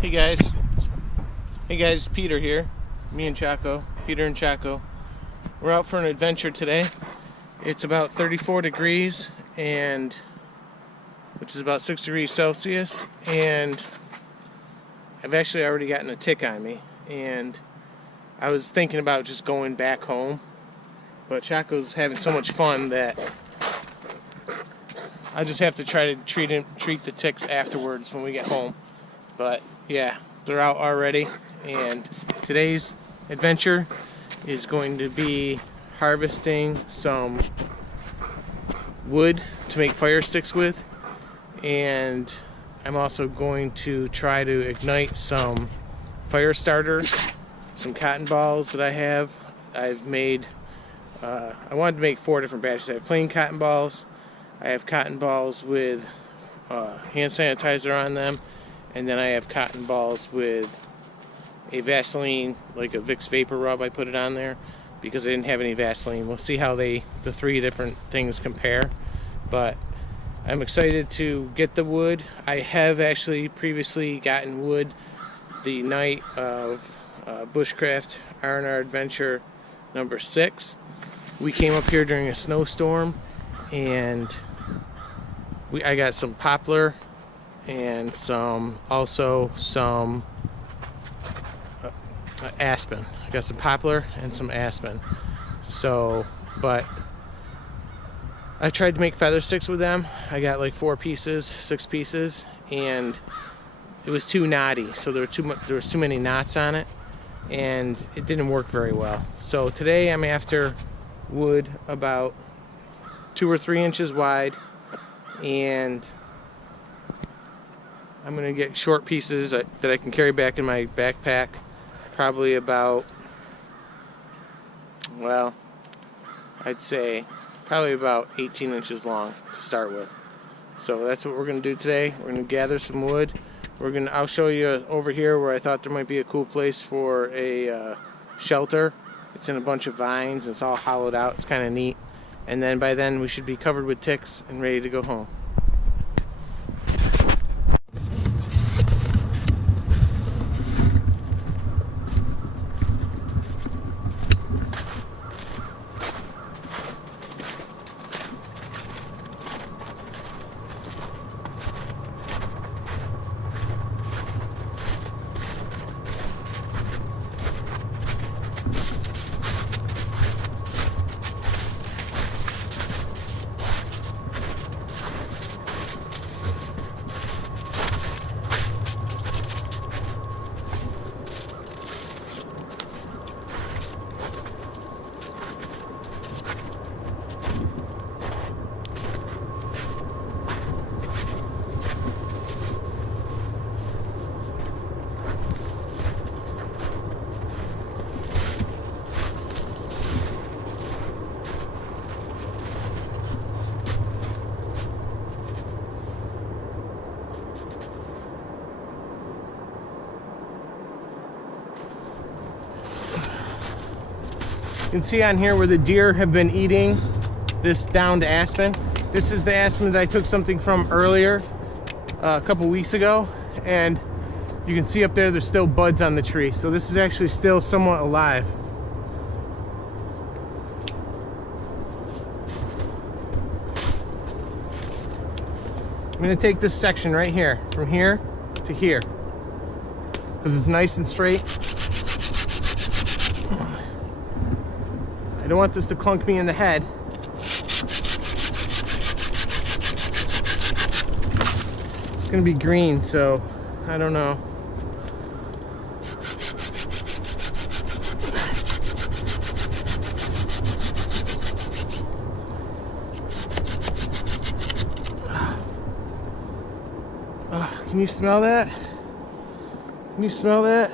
Hey guys, Peter here. Me and Chaco, Peter and Chaco. We're out for an adventure today. It's about 34 degrees, and which is about 6 degrees Celsius, and I've actually already gotten a tick on me, and I was thinking about just going back home, but Chaco's having so much fun that I just have to try to treat the ticks afterwards when we get home. But yeah, they're out already, and today's adventure is going to be harvesting some wood to make fire sticks with, and I'm also going to try to ignite some fire starters, some cotton balls that I have. I've made, I wanted to make 4 different batches. I have plain cotton balls, I have cotton balls with hand sanitizer on them, and then I have cotton balls with a Vaseline, like a Vicks Vapor Rub. I put it on there because I didn't have any Vaseline. We'll see how the 3 different things compare, but I'm excited to get the wood. I have actually previously gotten wood the night of Bushcraft R&R Adventure number 6. We came up here during a snowstorm, and I got some poplar and some aspen. I got some poplar and some aspen. So, but I tried to make feather sticks with them. I got like 4 pieces, 6 pieces, and it was too knotty. So there was too many knots on it, and it didn't work very well. So today I'm after wood about 2 or 3 inches wide, and I'm going to get short pieces that I can carry back in my backpack, probably about, well, I'd say probably about 18 inches long to start with. So that's what we're going to do today. We're going to gather some wood. I'll show you over here where I thought there might be a cool place for a shelter. It's in a bunch of vines. It's all hollowed out. It's kind of neat. And then by then we should be covered with ticks and ready to go home. You can see on here where the deer have been eating this downed aspen. This is the aspen that I took something from earlier, a couple weeks ago, and you can see up there there's still buds on the tree. So this is actually still somewhat alive. I'm going to take this section right here, from here to here, because it's nice and straight. I don't want this to clunk me in the head. It's gonna be green, so I don't know. Can you smell that? Can you smell that?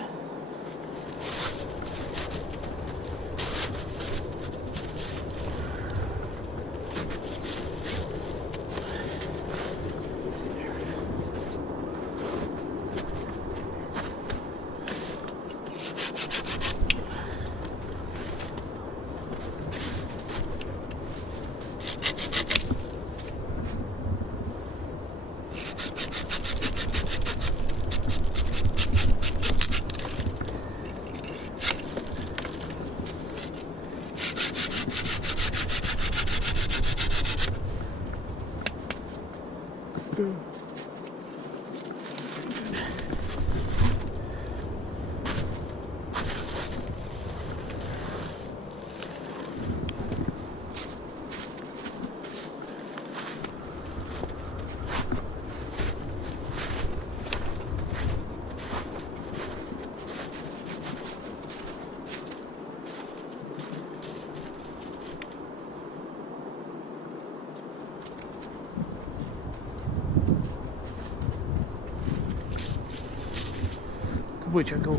woodchuck go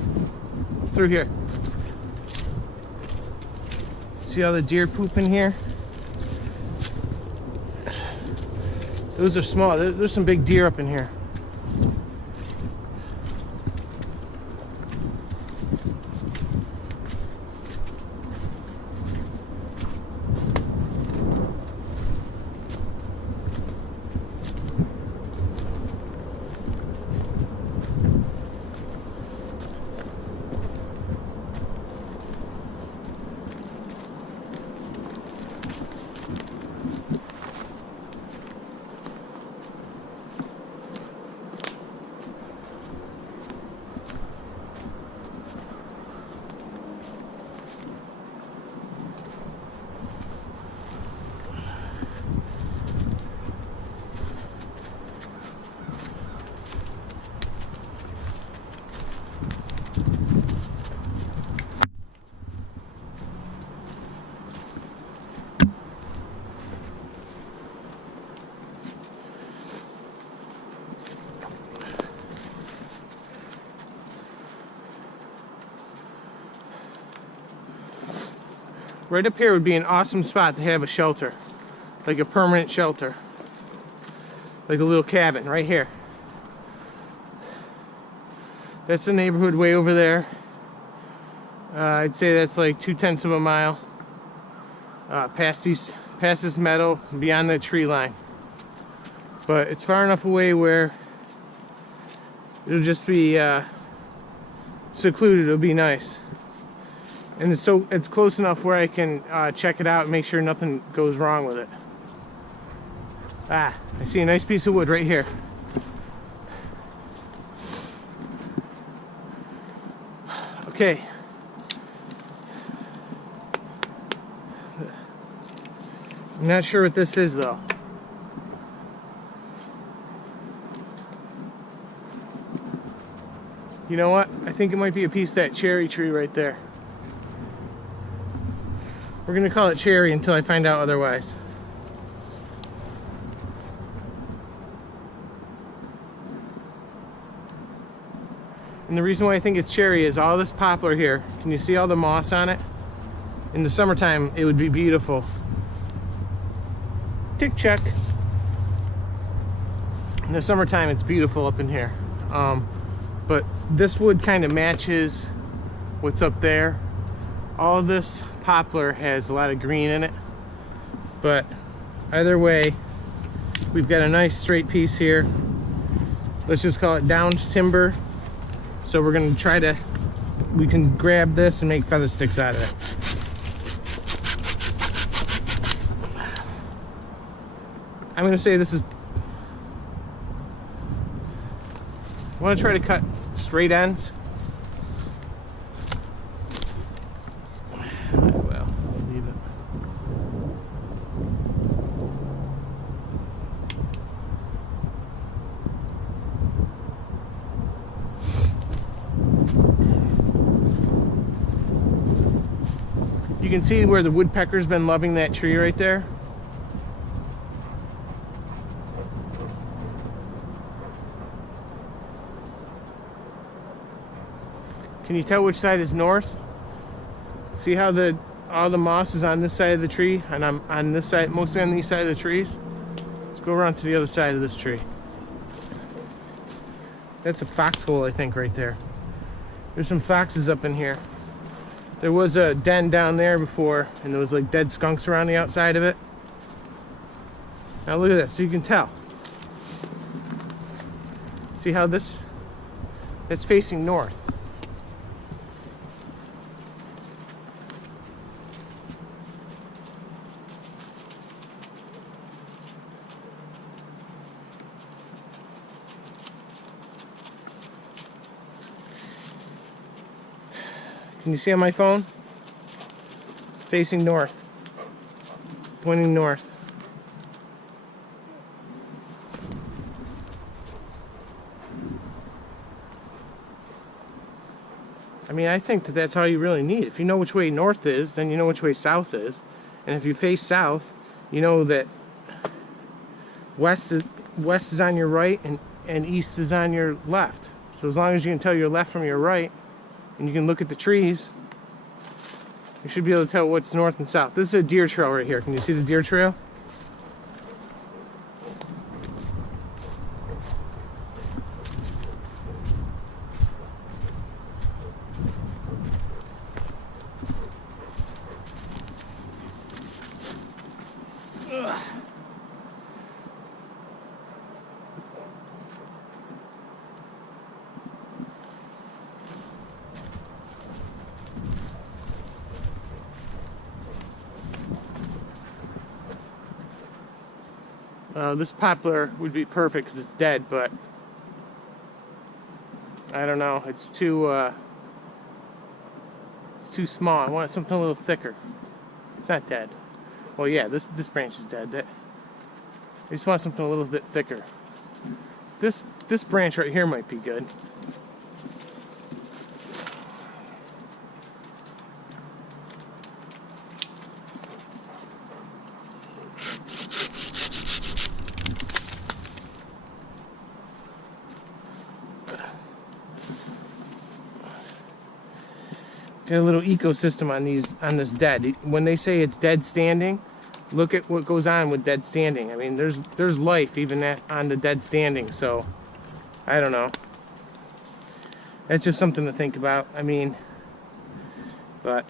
through here. See all the deer poop in here? Those are small. There's some big deer up in here. Right up here would be an awesome spot to have a shelter, like a permanent shelter, like a little cabin right here. That's the neighborhood way over there. I'd say that's like 2/10 of a mile past this meadow, beyond that tree line. But it's far enough away where it'll just be secluded. It'll be nice. And it's close enough where I can check it out and make sure nothing goes wrong with it. Ah, I see a nice piece of wood right here. Okay. I'm not sure what this is though. You know what? I think it might be a piece of that cherry tree right there. We're gonna call it cherry until I find out otherwise. And the reason why I think it's cherry is all this poplar here. Can you see all the moss on it? In the summertime, it would be beautiful. Tick check. In the summertime, it's beautiful up in here. But this wood kind of matches what's up there. All this poplar has a lot of green in it, but either way, we've got a nice straight piece here. Let's just call it downed timber. So we're gonna try to, we can grab this and make feather sticks out of it. I'm gonna say this is, I wanna try to cut straight ends. You can see where the woodpecker's been loving that tree right there. Can you tell which side is north? See how all the moss is on this side of the tree, and I'm on this side, mostly on the east side of the trees. Let's go around to the other side of this tree. That's a foxhole, I think, right there. There's some foxes up in here. There was a den down there before, and there was like dead skunks around the outside of it. Now look at this, so you can tell. See how that's facing north. Can you see on my phone? Facing north. Pointing north. I mean, I think that's all you really need. If you know which way north is, then you know which way south is. And if you face south, you know that west is on your right and east is on your left. So as long as you can tell your left from your right, and you can look at the trees, you should be able to tell what's north and south. This is a deer trail right here. Can you see the deer trail? This poplar would be perfect because it's dead, but I don't know. It's too small. I want something a little thicker. It's not dead. Well, yeah, this branch is dead. I just want something a little bit thicker. This branch right here might be good. Got a little ecosystem on this dead. When they say it's dead standing, look at what goes on with dead standing. I mean, there's life even on the dead standing. So I don't know. That's just something to think about. I mean, but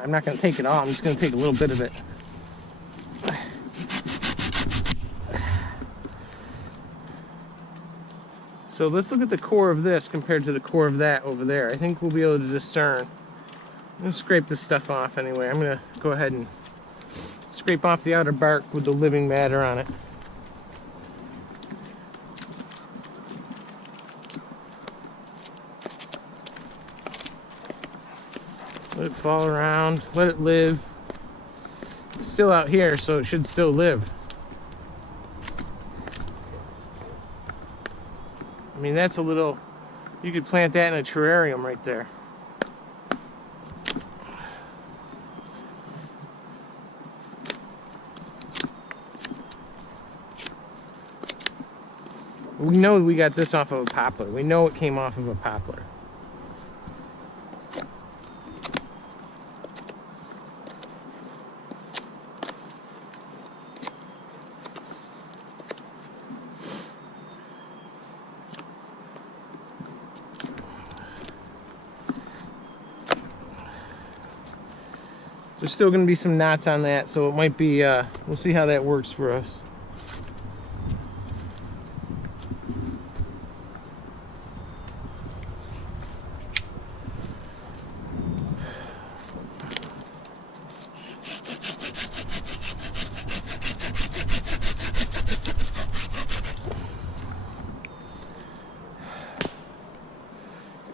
I'm not going to take it all. I'm just going to take a little bit of it. So let's look at the core of this compared to the core of that over there. I think we'll be able to discern. I'm going to scrape this stuff off anyway. I'm going to go ahead and scrape off the outer bark with the living matter on it. Let it fall around, let it live. It's still out here, so it should still live. I mean, that's a little, you could plant that in a terrarium right there. We know we got this off of a poplar. We know it came off of a poplar. There's still going to be some knots on that, so it might be, we'll see how that works for us.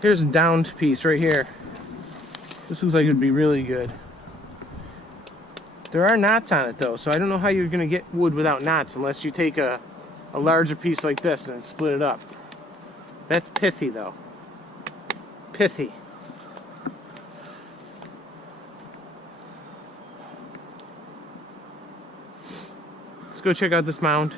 Here's a downed piece right here. This looks like it would be really good. There are knots on it though, so I don't know how you're going to get wood without knots unless you take a larger piece like this and split it up. That's pithy though. Pithy. Let's go check out this mound.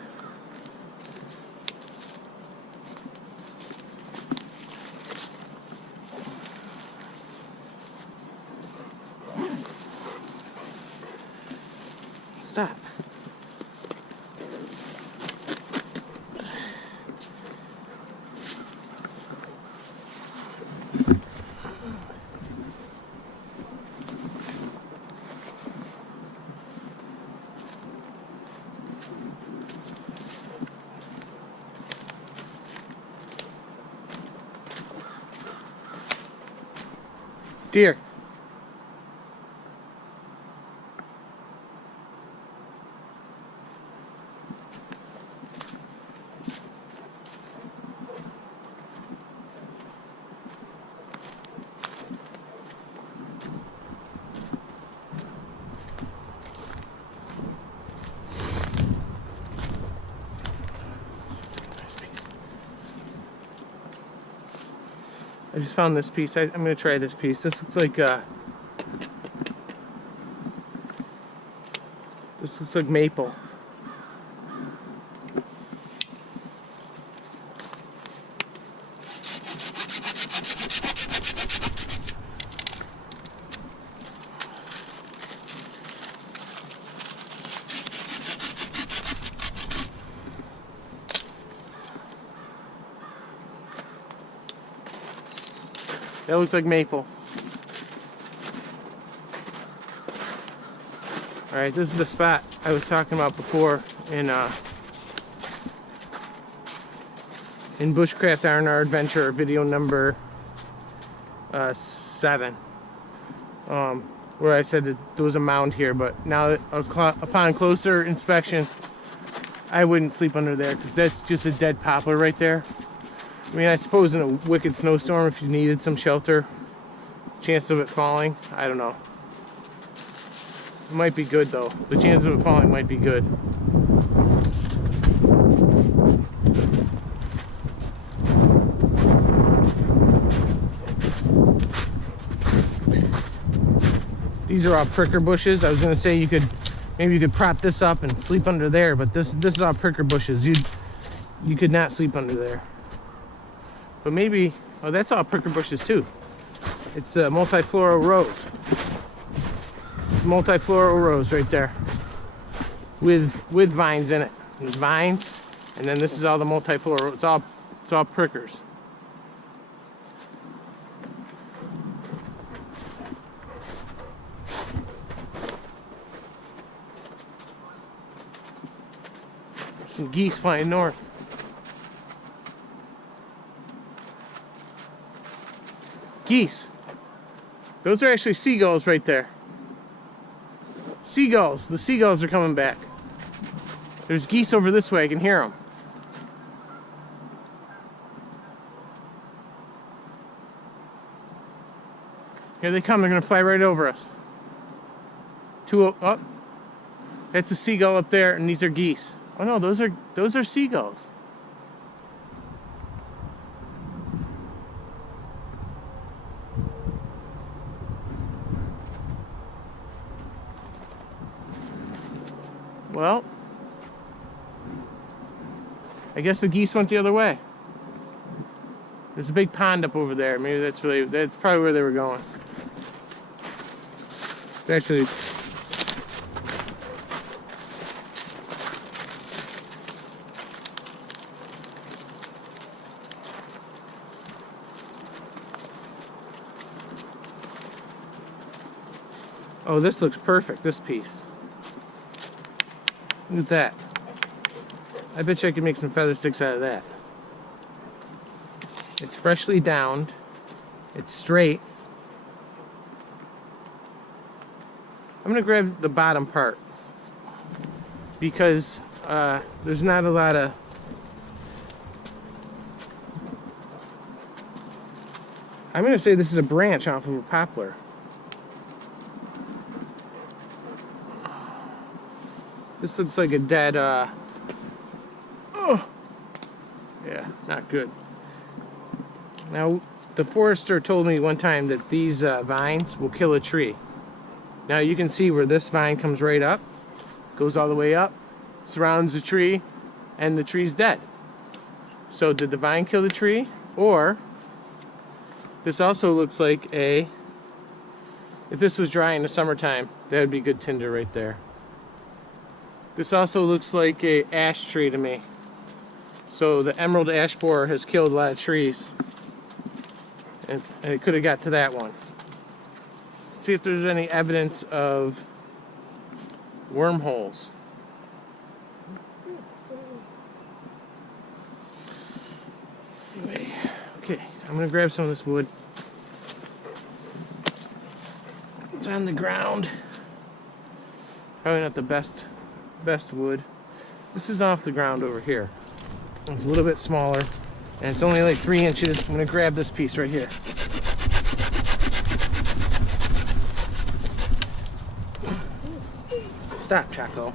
Stop. Deer. I just found this piece. I'm going to try this piece. This looks like maple. That looks like maple. Alright, this is the spot I was talking about before in Bushcraft R&R Adventure, video number 7. Where I said that there was a mound here, but now upon closer inspection, I wouldn't sleep under there because that's just a dead poplar right there. I mean, I suppose in a wicked snowstorm, if you needed some shelter, chance of it falling, I don't know. It might be good though. The chance of it falling might be good. These are all pricker bushes. I was gonna say maybe you could prop this up and sleep under there, but this is all pricker bushes. You could not sleep under there. But maybe, oh, that's all pricker bushes too. It's a multifloral rose. It's multifloral rose right there, with vines in it. There's vines, and then this is all the multifloral. It's all prickers. Some geese flying north. Geese. Those are actually seagulls right there. Seagulls. The seagulls are coming back. There's geese over this way. I can hear them. Here they come. They're going to fly right over us. Oh, that's a seagull up there, and these are geese. Oh no, those are seagulls. Well, I guess the geese went the other way. There's a big pond up over there. Maybe that's probably where they were going. Actually, oh, this looks perfect, this piece. Look at that. I bet you I could make some feather sticks out of that. It's freshly downed. It's straight. I'm gonna grab the bottom part because there's not a lot of I'm gonna say this is a branch off of a poplar. This looks like a dead, oh, yeah, not good. Now, the forester told me one time that these vines will kill a tree. Now you can see where this vine comes right up, goes all the way up, surrounds the tree, and the tree's dead. So did the vine kill the tree? Or, this also looks like if this was dry in the summertime, that would be good tinder right there. This also looks like a ash tree to me. So the emerald ash borer has killed a lot of trees. And it could have got to that one. See if there's any evidence of wormholes. Anyway, okay, I'm gonna grab some of this wood. It's on the ground. Probably not the best wood. This is off the ground over here. It's a little bit smaller, and it's only like 3 inches. I'm gonna grab this piece right here. Stop, Chaco.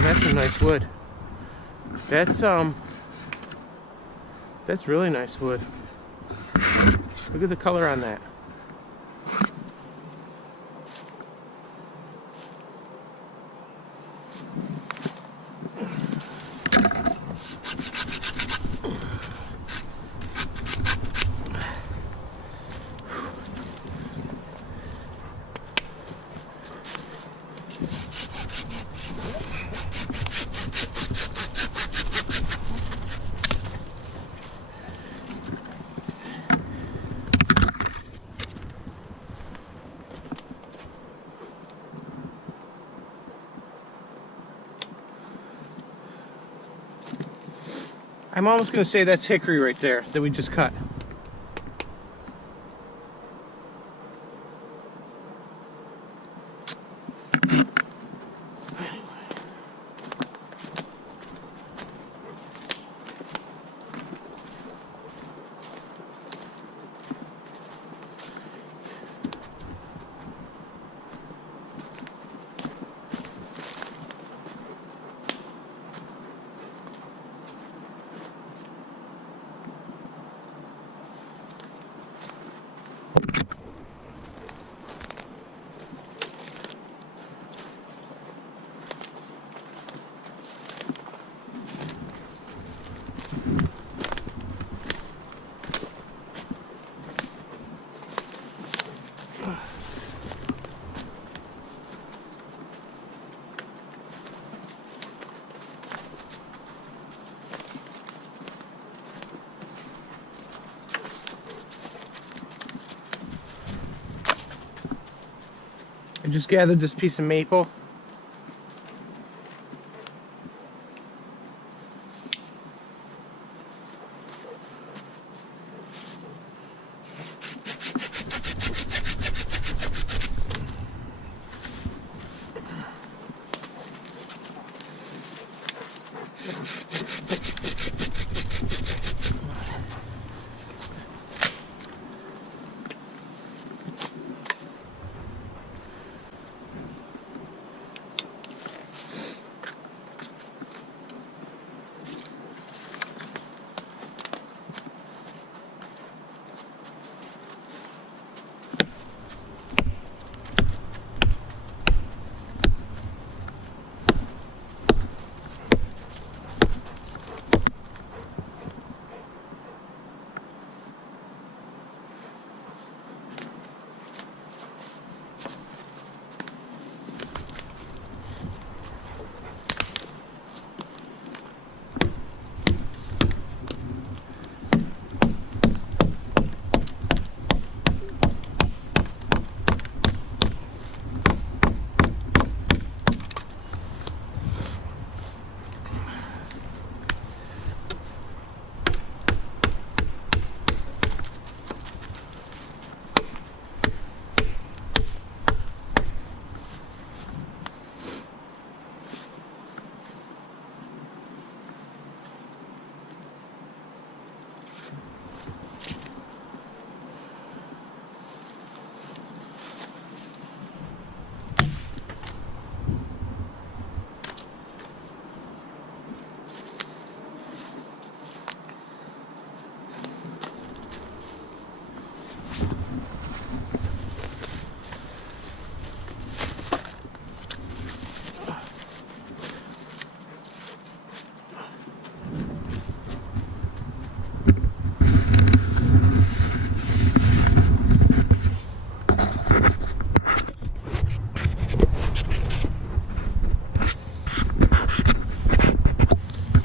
That's some nice wood. That's really nice wood. Look at the color on that. I'm almost going to say that's hickory right there that we just cut. I just gathered this piece of maple.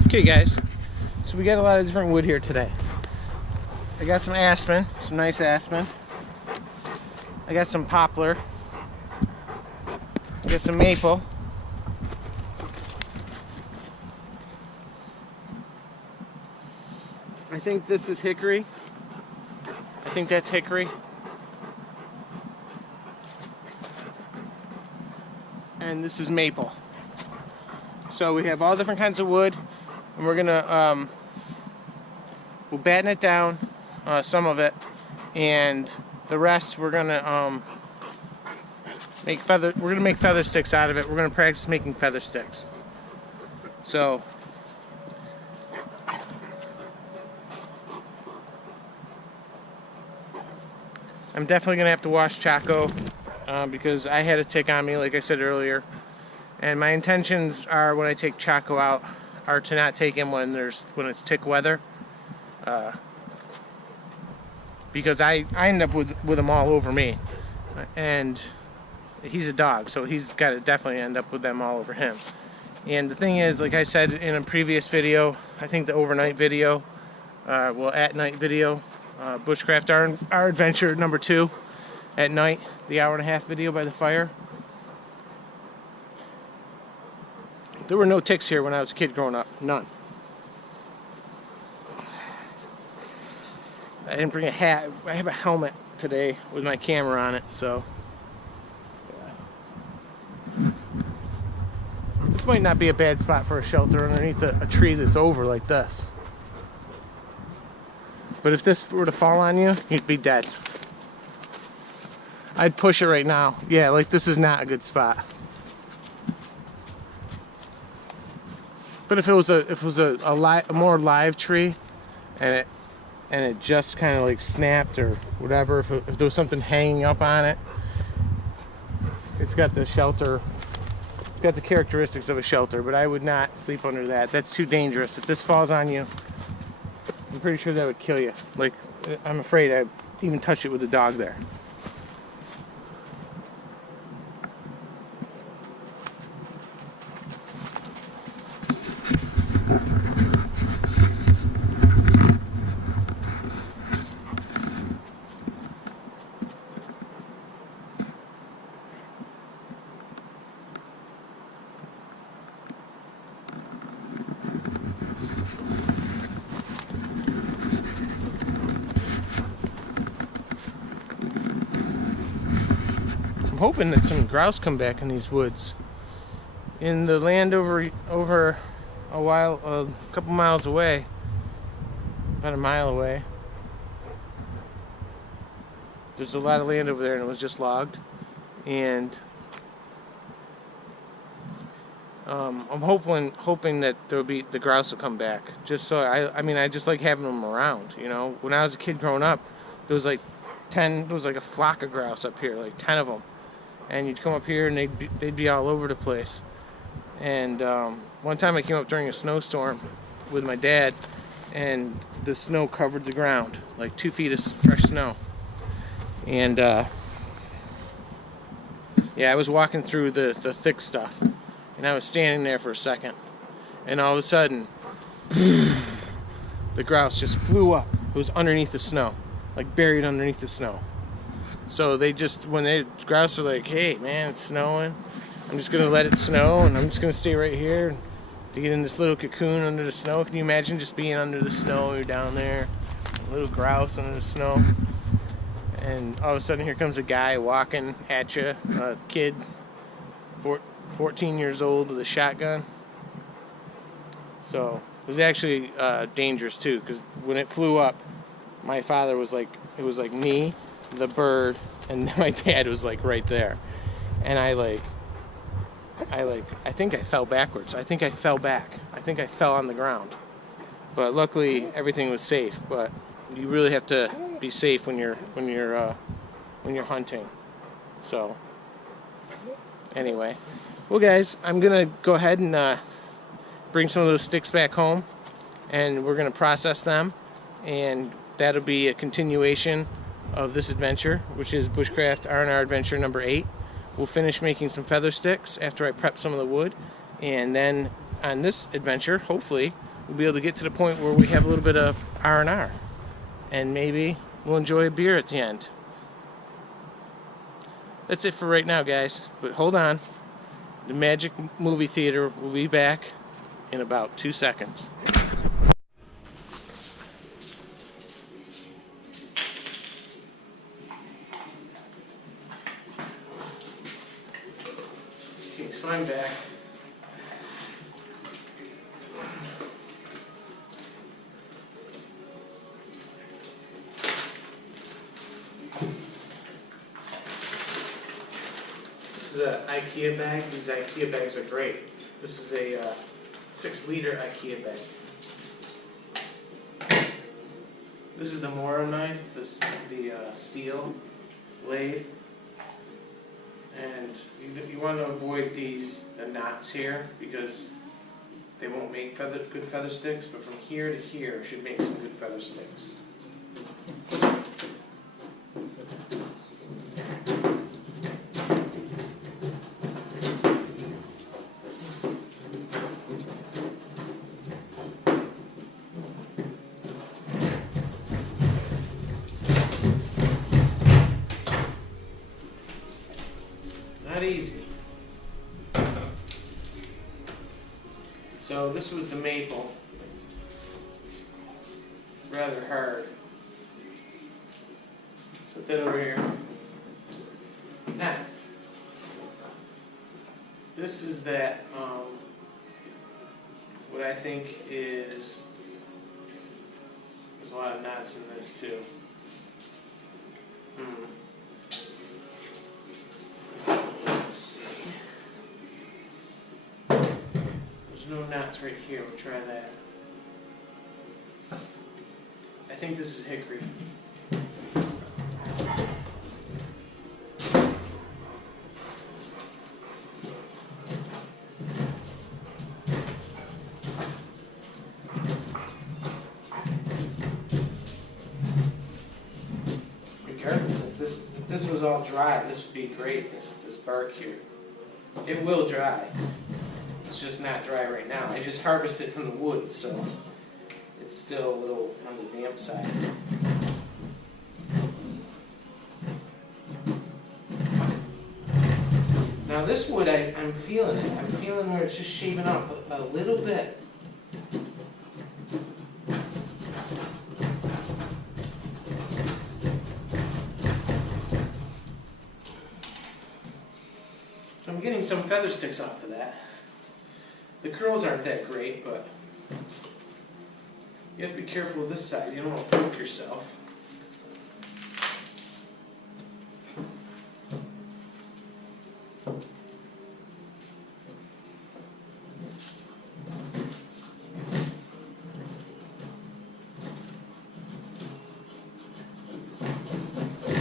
Okay guys, so we got a lot of different wood here today. I got some aspen, some nice aspen. I got some poplar. I got some maple. I think this is hickory. I think that's hickory. And this is maple. So we have all different kinds of wood. And we're gonna we'll batten it down, some of it, and the rest we're gonna make feather sticks out of it. We're gonna practice making feather sticks. So I'm definitely gonna have to wash Chaco because I had a tick on me, like I said earlier. And my intentions are, when I take Chaco out, are to not take him when it's tick weather, because I end up with them all over me, and he's a dog, so he's got to definitely end up with them all over him. And the thing is, like I said in a previous video, I think the overnight video, at night video, Bushcraft R&R Adventure number 2, at night, the hour-and-a-half video by the fire. There were no ticks here when I was a kid growing up. None. I didn't bring a hat. I have a helmet today with my camera on it, so yeah. This might not be a bad spot for a shelter underneath a tree that's over like this. But if this were to fall on you, you'd be dead. I'd push it right now. Yeah, like this is not a good spot. But if it was a more live tree, and it just kind of like snapped or whatever, if there was something hanging up on it, it's got the shelter. It's got the characteristics of a shelter, but I would not sleep under that. That's too dangerous. If this falls on you, I'm pretty sure that would kill you. Like, I'm afraid I'd even touch it with a dog there. I'm hoping that some grouse come back in these woods. In the land over a couple miles away, about a mile away, there's a lot of land over there, and it was just logged. And I'm hoping that the grouse will come back. Just so I mean, I just like having them around. You know, when I was a kid growing up, there was like a flock of grouse up here, like 10 of them. And you'd come up here and they'd be all over the place. And one time I came up during a snowstorm with my dad, and the snow covered the ground, like 2 feet of fresh snow. And yeah, I was walking through the thick stuff, and I was standing there for a second, and all of a sudden, the grouse just flew up. It was underneath the snow, like buried underneath the snow. So when grouse are like, hey man, it's snowing, I'm just gonna let it snow, and I'm just gonna stay right here to get in this little cocoon under the snow. Can you imagine just being under the snow? You're down there, a little grouse under the snow, and all of a sudden here comes a guy walking at you, a kid, 14 years old, with a shotgun. So it was actually dangerous too, because when it flew up, my father was like, it was like me, the bird, and my dad was like right there, and I think I fell backwards. I think I fell back. I think I fell on the ground, but luckily everything was safe. But you really have to be safe when you're hunting. So anyway, well guys, I'm gonna go ahead and bring some of those sticks back home, and we're gonna process them, and that'll be a continuation of this adventure, which is Bushcraft R&R Adventure number 8. We'll finish making some feather sticks after I prep some of the wood, and then on this adventure, hopefully, we'll be able to get to the point where we have a little bit of R&R, and maybe we'll enjoy a beer at the end. That's it for right now, guys, but hold on. The Magic Movie Theater will be back in about 2 seconds. Okay, so I'm back. This is an IKEA bag. These IKEA bags are great. This is a 6-liter IKEA bag. This is the Mora Knife, the steel blade. And you want to avoid the knots here, because they won't make good feather sticks, but from here to here should make some good feather sticks. Not easy. So this was the maple. Rather hard. Put that over here. Now, this is that, what I think is, there's a lot of knots in this too. Let's see. There's no knots right here, we'll try that. I think this is hickory. If this was all dry, this would be great, this bark here. It will dry. It's just not dry right now. I just harvested from the wood, so it's still a little on the damp side. Now this wood, I'm feeling it. I'm feeling where it's just shaving off a little bit. So I'm getting some feather sticks off of that. The curls aren't that great, but you have to be careful with this side. You don't want to poke yourself.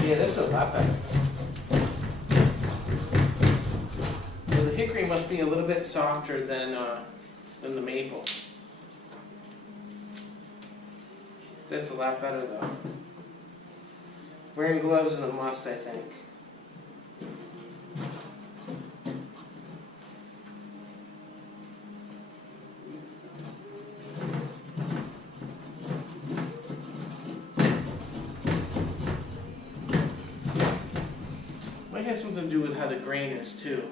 Yeah, this is a lot better. So the hickory must be a little bit softer than the maple. That's a lot better though. Wearing gloves is a must, I think. Might have something to do with how the grain is too.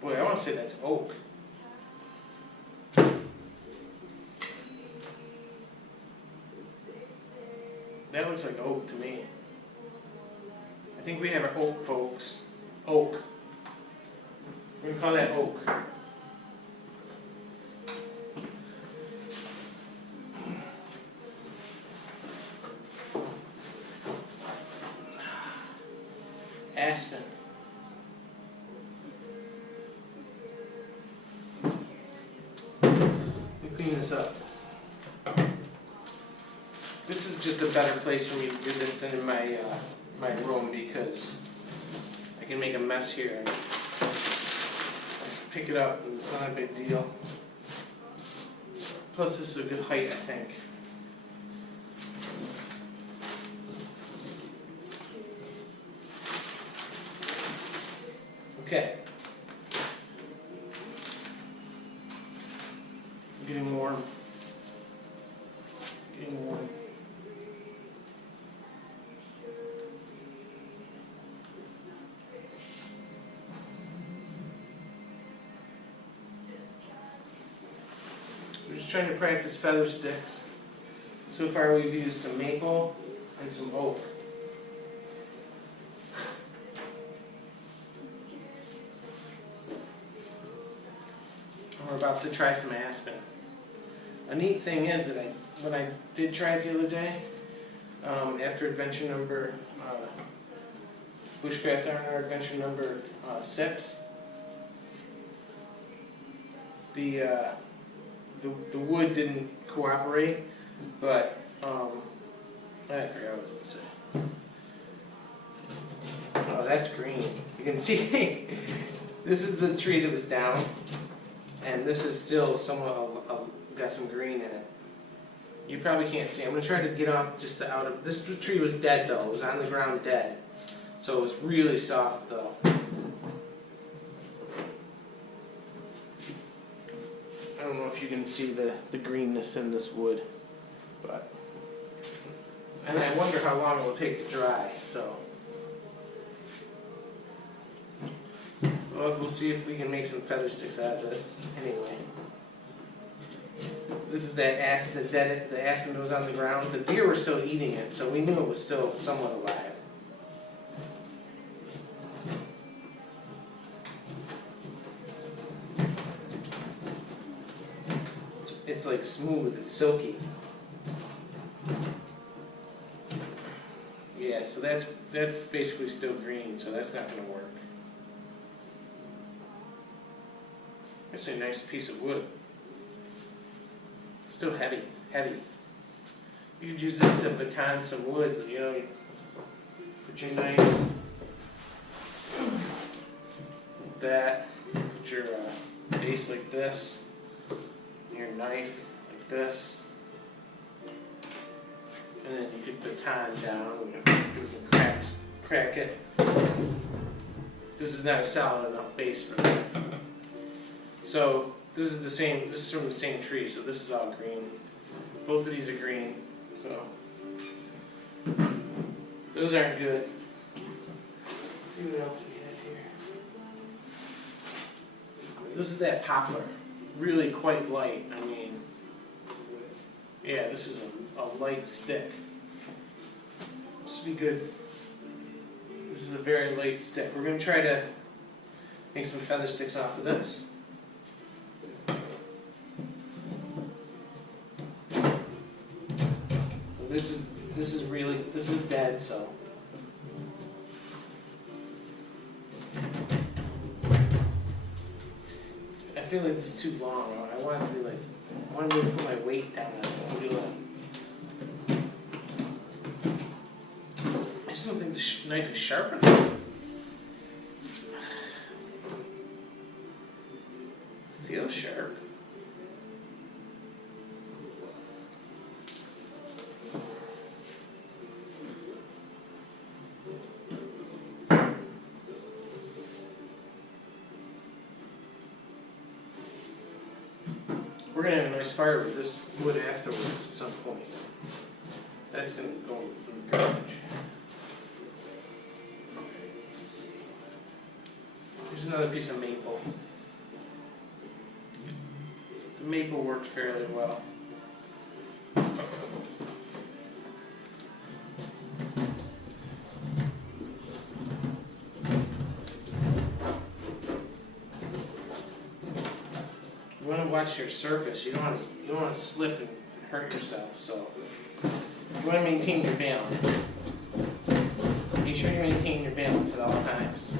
Boy, I want to say that's oak. That looks like oak to me. I think we have our oak, folks. Oak. We're going to call that oak. Aspen. Let me clean this up. This is just a better place for me to do this than in my my room because I can make a mess here and pick it up and it's not a big deal. Plus this is a good height, I think. Okay. Getting warm. Getting warm. We're just trying to practice feather sticks. So far we've used some maple and some oak. We're about to try some aspen. A neat thing is that when I did try it the other day, after adventure number, Bushcraft R&R Adventure number 6, the wood didn't cooperate, but I forgot what I was going to say. Oh, that's green. You can see this is the tree that was down. And this is still somewhat got some green in it. You probably can't see. I'm going to try to get off just the outer. This tree was dead though. It was on the ground dead. So it was really soft though. I don't know if you can see the greenness in this wood. But and I wonder how long it will take to dry. So well, we'll see if we can make some feather sticks out of this anyway. This is the aspen that was on the ground. The deer were still eating it, so we knew it was still somewhat alive. It's like smooth, it's silky. Yeah, so that's basically still green, so that's not going to work. It's a nice piece of wood. Still heavy. You could use this to baton some wood, you know, you put your knife like that, put your base like this, your knife like this, and then you could baton down, do some cracks, crack it. This is not a solid enough base for that. So this is from the same tree, so this is all green. Both of these are green, so those aren't good. Let's see what else we have here. This is that poplar, really quite light. I mean, yeah, this is a light stick. This would be good. This is a very light stick. We're going to try to make some feather sticks off of this. This is dead, so. I feel like this is too long. I want to be like, I want to really put my weight down on it. I just don't think the knife is sharp enough. It feels sharp. We're going to have a nice fire with this wood afterwards at some point. That's going to go in the garbage. Here's another piece of maple. The maple worked fairly well. You want to watch your surface. You don't want to slip and hurt yourself. So you want to maintain your balance. Make sure you maintain your balance at all times.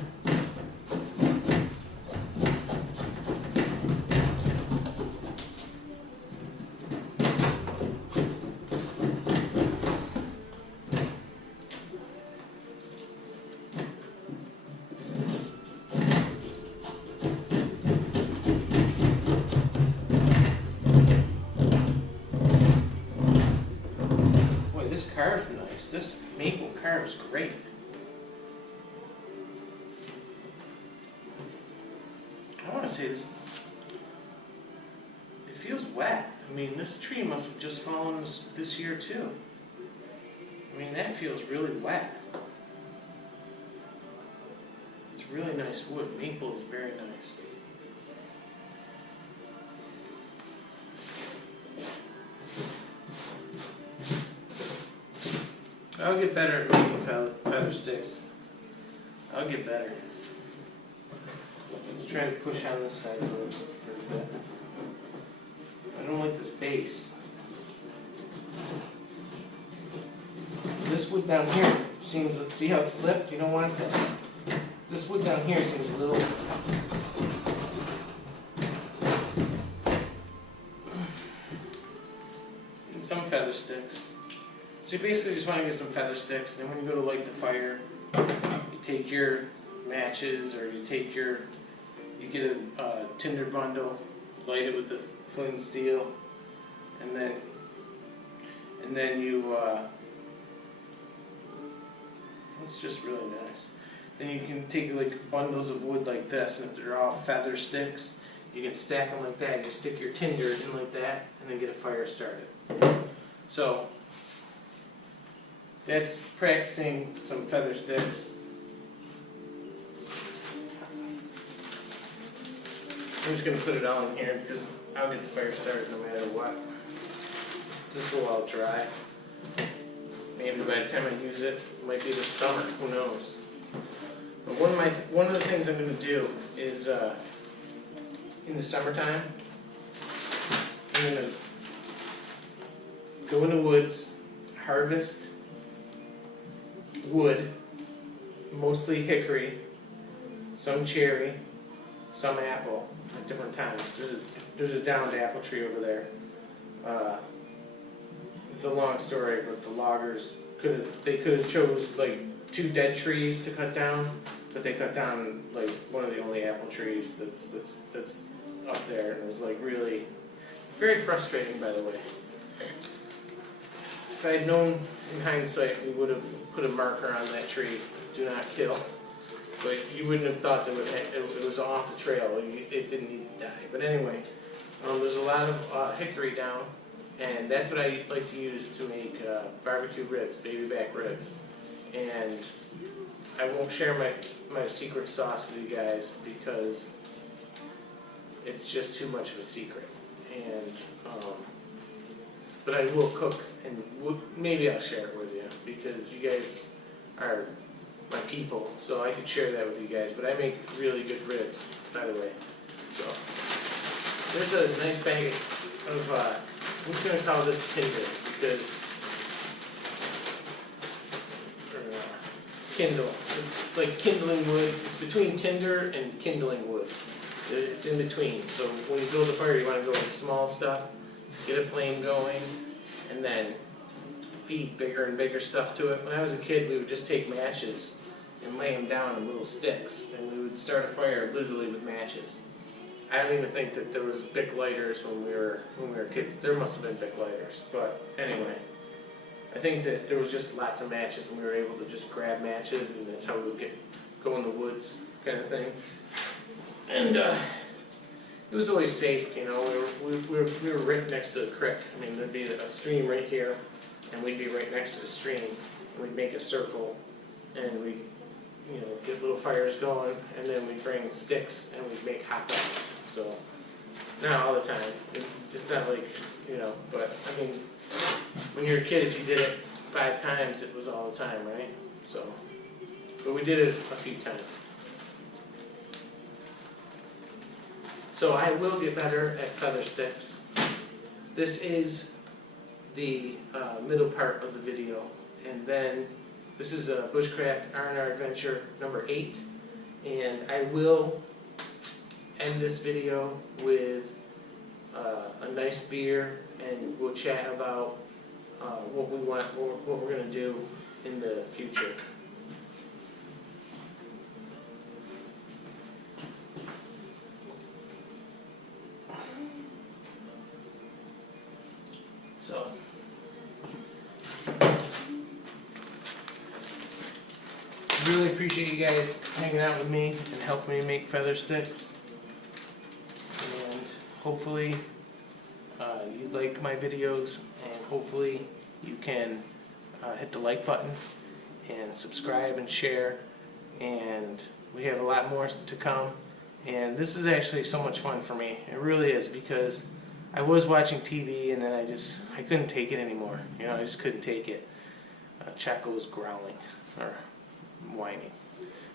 Carves nice. This maple carves great. I want to say this. It feels wet. I mean, this tree must have just fallen this year too. I mean, that feels really wet. It's really nice wood. Maple is very nice. I'll get better at making feather sticks. I'll get better. Let's try to push on this side for a bit. I don't like this base. This wood down here seems, see how it slipped? You don't want that. This wood down here seems a little... And some feather sticks. So you basically just want to get some feather sticks, and then when you go to light the fire, you take your matches, or you get a tinder bundle, light it with the flint and steel, and then you, it's just really nice. Then you can take like bundles of wood like this, and if they're all feather sticks, you can stack them like that. You stick your tinder in like that, and then get a fire started. So that's practicing some feather sticks. I'm just going to put it all in here because I'll get the fire started no matter what. This will all dry. Maybe by the time I use it, it might be this summer. Who knows? But one of the things I'm going to do is in the summertime, I'm going to go in the woods, harvest wood, mostly hickory, some cherry, some apple at different times. There's a downed apple tree over there. It's a long story, but the loggers could have chose like 2 dead trees to cut down, but they cut down like one of the only apple trees that's up there, and it was like really very frustrating, by the way. If I had known in hindsight, we would have put a marker on that tree, do not kill. But you wouldn't have thought that it was off the trail. It didn't need to die. But anyway, there's a lot of hickory down, and that's what I like to use to make barbecue ribs, baby back ribs. And I won't share my secret sauce with you guys because it's just too much of a secret. And but I will cook, and maybe I'll share it with you because you guys are my people, so I could share that with you guys. But I make really good ribs, by the way. So there's a nice bag of I'm just going to call this tinder because kindle. It's like kindling wood. It's between tinder and kindling wood. It's in between. So when you build a fire, you want to go with small stuff, get a flame going, and then feed bigger and bigger stuff to it. When I was a kid, we would just take matches and lay them down in little sticks, and we would start a fire literally with matches. I don't even think that there was Bic lighters when we were kids. There must have been Bic lighters, but anyway, I think that there was just lots of matches, and we were able to just grab matches, and that's how we would go in the woods, kind of thing. And it was always safe, you know. We were right next to the creek. I mean, there'd be a stream right here, and we'd be right next to the stream, and we'd make a circle, and we'd, you know, get little fires going, and then we'd bring sticks, and we'd make hot dogs. So, not all the time. It's not like, you know, but I mean, when you're a kid, if you did it 5 times, it was all the time, right? So, but we did it a few times. So I will get better at feather sticks. This is the middle part of the video, and then this is a Bushcraft R&R Adventure number 8, and I will end this video with a nice beer, and we'll chat about what we're going to do in the future. So, really appreciate you guys hanging out with me and helping me make feather sticks. And hopefully you like my videos, and hopefully you can hit the like button and subscribe and share. And we have a lot more to come. And this is actually so much fun for me. It really is, because I was watching TV and then I couldn't take it anymore. You know, I just couldn't take it. Chaco was growling or whining.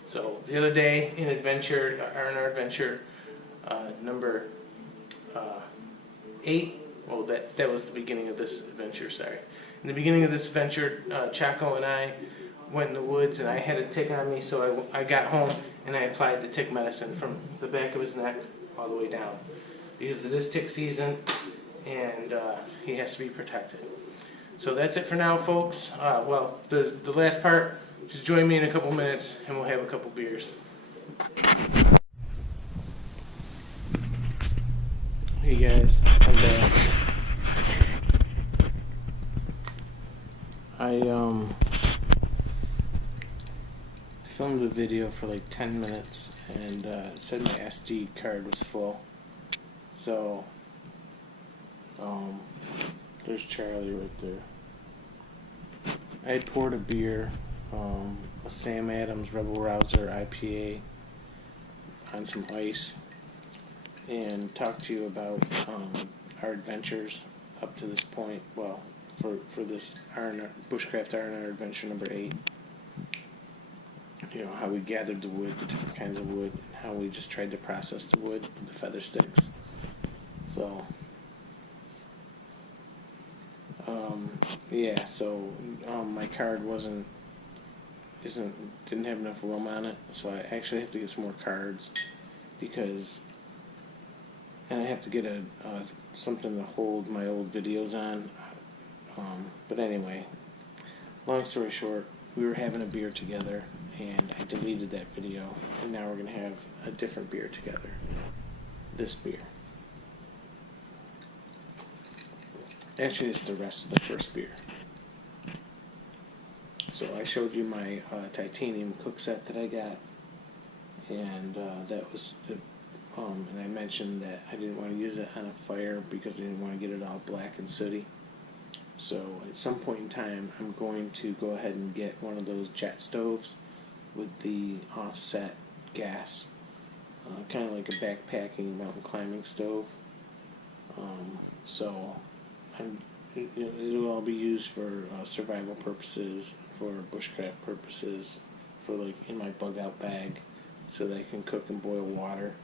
So the other day in Adventure, R&R Adventure number 8, well that was the beginning of this adventure, sorry. In the beginning of this adventure, Chaco and I went in the woods, and I had a tick on me, so I got home and I applied the tick medicine from the back of his neck all the way down, because it is tick season, and he has to be protected. So that's it for now, folks. Well, the last part, just join me in a couple minutes and we'll have a couple beers. Hey guys, I'm back. I filmed a video for like 10 minutes, and it said my SD card was full. So there's Charlie right there. I had poured a beer, a Sam Adams Rebel Rouser IPA, on some ice, and talk to you about our adventures up to this point. Well, for this Bushcraft R&R Adventure number 8. You know, how we gathered the wood, the different kinds of wood, how we just tried to process the wood with the feather sticks. So, yeah, so my card didn't have enough room on it, so I actually have to get some more cards and I have to get something to hold my old videos on. But anyway, long story short, we were having a beer together, and I deleted that video, and now we're going to have a different beer together. This beer. Actually, it's the rest of the first beer. So I showed you my titanium cook set that I got, and that was and I mentioned that I didn't want to use it on a fire because I didn't want to get it all black and sooty. So at some point in time, I'm going to go ahead and get one of those jet stoves with the offset gas, kind of like a backpacking mountain climbing stove. So it'll all be used for survival purposes, for bushcraft purposes, for like in my bug out bag, so that I can cook and boil water.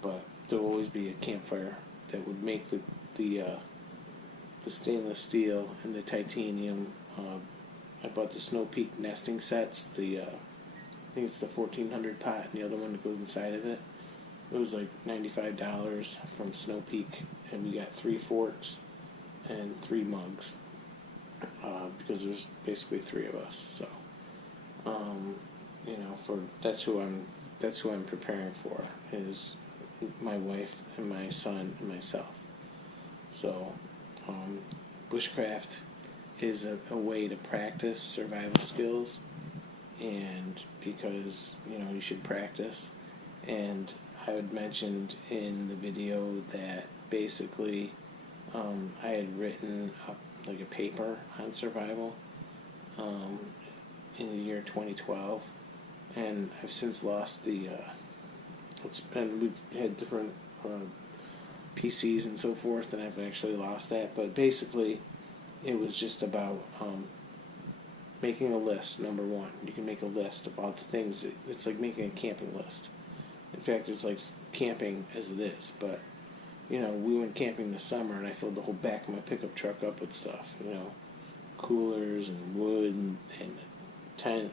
But there will always be a campfire that would make the stainless steel and the titanium. I bought the Snow Peak nesting sets. I think it's the 1400 pot, and the other one that goes inside of it. It was like $95 from Snow Peak, and we got 3 forks and 3 mugs because there's basically 3 of us. So, you know, that's who I'm preparing for, is my wife and my son and myself. So, bushcraft is a way to practice survival skills, and because, you know, you should practice. And I had mentioned in the video that basically I had written like a paper on survival in the year 2012, and I've since lost we've had different PCs and so forth, and I've actually lost that. But basically, it was just about making a list. Number 1, you can make a list about the things. It's like making a camping list. In fact, it's like camping as it is. But, you know, we went camping this summer, and I filled the whole back of my pickup truck up with stuff. You know, coolers and wood and tent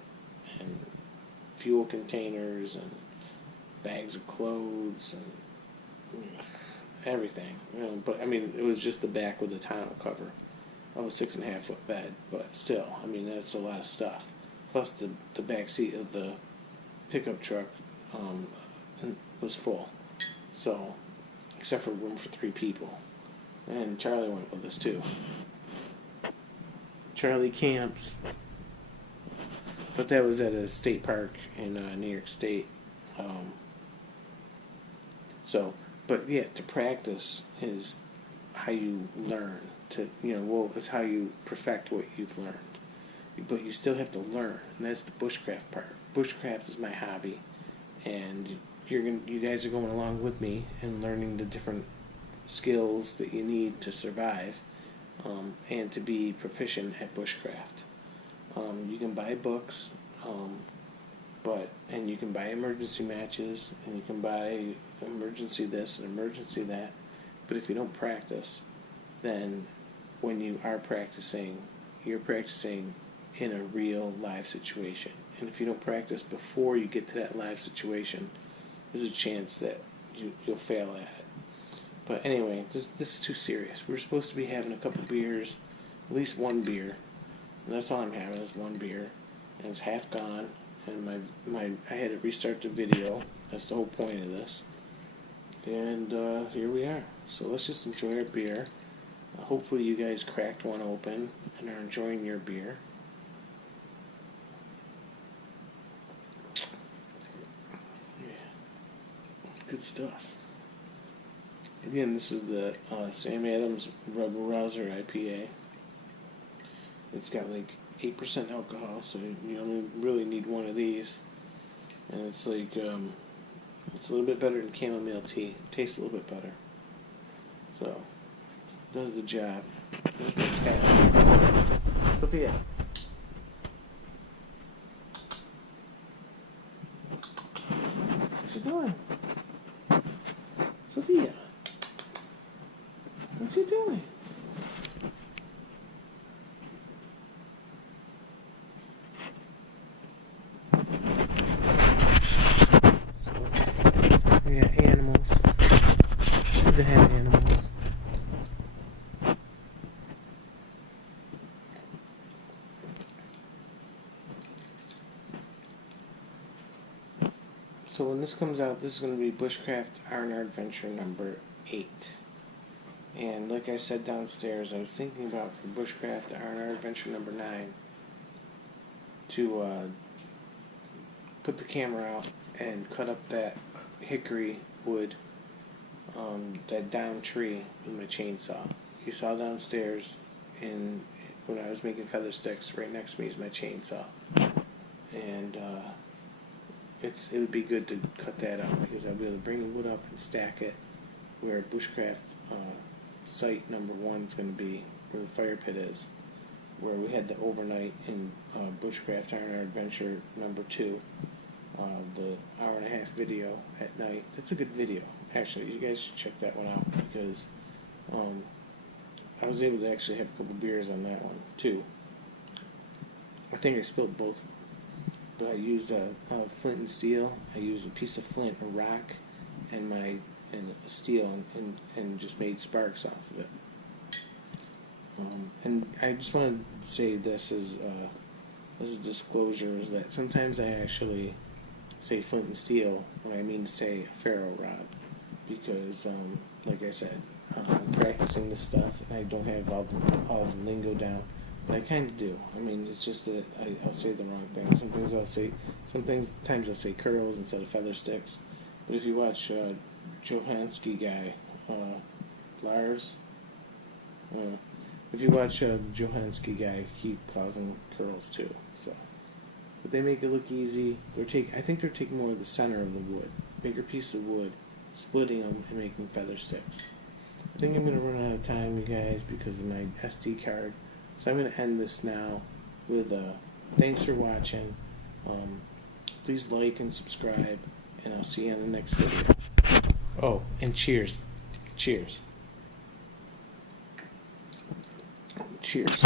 and fuel containers and bags of clothes and everything. You know, but I mean, it was just the back with the tonneau cover of a 6.5 foot bed. But still, I mean, that's a lot of stuff. Plus, the back seat of the pickup truck was full. So, except for room for 3 people, and Charlie went with us too. Charlie camps, but that was at a state park in New York State. But yeah, to practice is how you learn. It's how you perfect what you've learned. But you still have to learn, and that's the bushcraft part. Bushcraft is my hobby, and you guys are going along with me and learning the different skills that you need to survive, and to be proficient at bushcraft. You can buy books, and you can buy emergency matches, and you can buy emergency this and emergency that. But if you don't practice, then when you are practicing, you're practicing in a real live situation. And if you don't practice before you get to that live situation, there's a chance that you'll fail at it. But anyway, this is too serious. We're supposed to be having a couple beers, at least 1 beer. And that's all I'm having is 1 beer. And it's half gone. And I had to restart the video. That's the whole point of this. And here we are. So let's just enjoy our beer. Hopefully you guys cracked one open and are enjoying your beer. Yeah. Good stuff. Again, this is the Sam Adams Rebel Rouser IPA. It's got like 8% alcohol, so you only really need 1 of these. And it's like It's a little bit better than chamomile tea. Tastes a little bit better. So, does the job. There's my cat. Sophia. What's she doing? Sophia. What's she doing? We got animals. They have animals. So when this comes out, this is going to be Bushcraft R&R Adventure number 8. And like I said downstairs, I was thinking about for Bushcraft R&R Adventure number 9 to put the camera out and cut up that hickory wood, that down tree with my chainsaw. You saw downstairs when I was making feather sticks, right next to me is my chainsaw. And it would be good to cut that out because I'll be able to bring the wood up and stack it where Bushcraft site number 1 is going to be, where the fire pit is, where we had the overnight in Bushcraft R&R Adventure number 2, the hour-and-a-half video at night. It's a good video, actually. You guys should check that one out because I was able to actually have a couple beers on that one too. I think I spilled both, but I used a flint and steel. I used a piece of flint, a rock, and a steel, and just made sparks off of it. And I just want to say this as a disclosure, is that sometimes I actually say flint and steel when I mean to say a ferro rod, because like I said, I'm practicing this stuff and I don't have all the lingo down, but I kind of do. I mean, it's just that I'll say the wrong thing. Sometimes I'll say curls instead of feather sticks. But if you watch Johansky guy, Lars, if you watch Johansky guy, he calls them curls too. So, but they make it look easy. I think they're taking more of the center of the wood, bigger piece of wood, splitting them and making feather sticks. I think I'm going to run out of time, you guys, because of my SD card. So I'm going to end this now with thanks for watching. Please like and subscribe, and I'll see you in the next video. Oh, and cheers. Cheers. Cheers.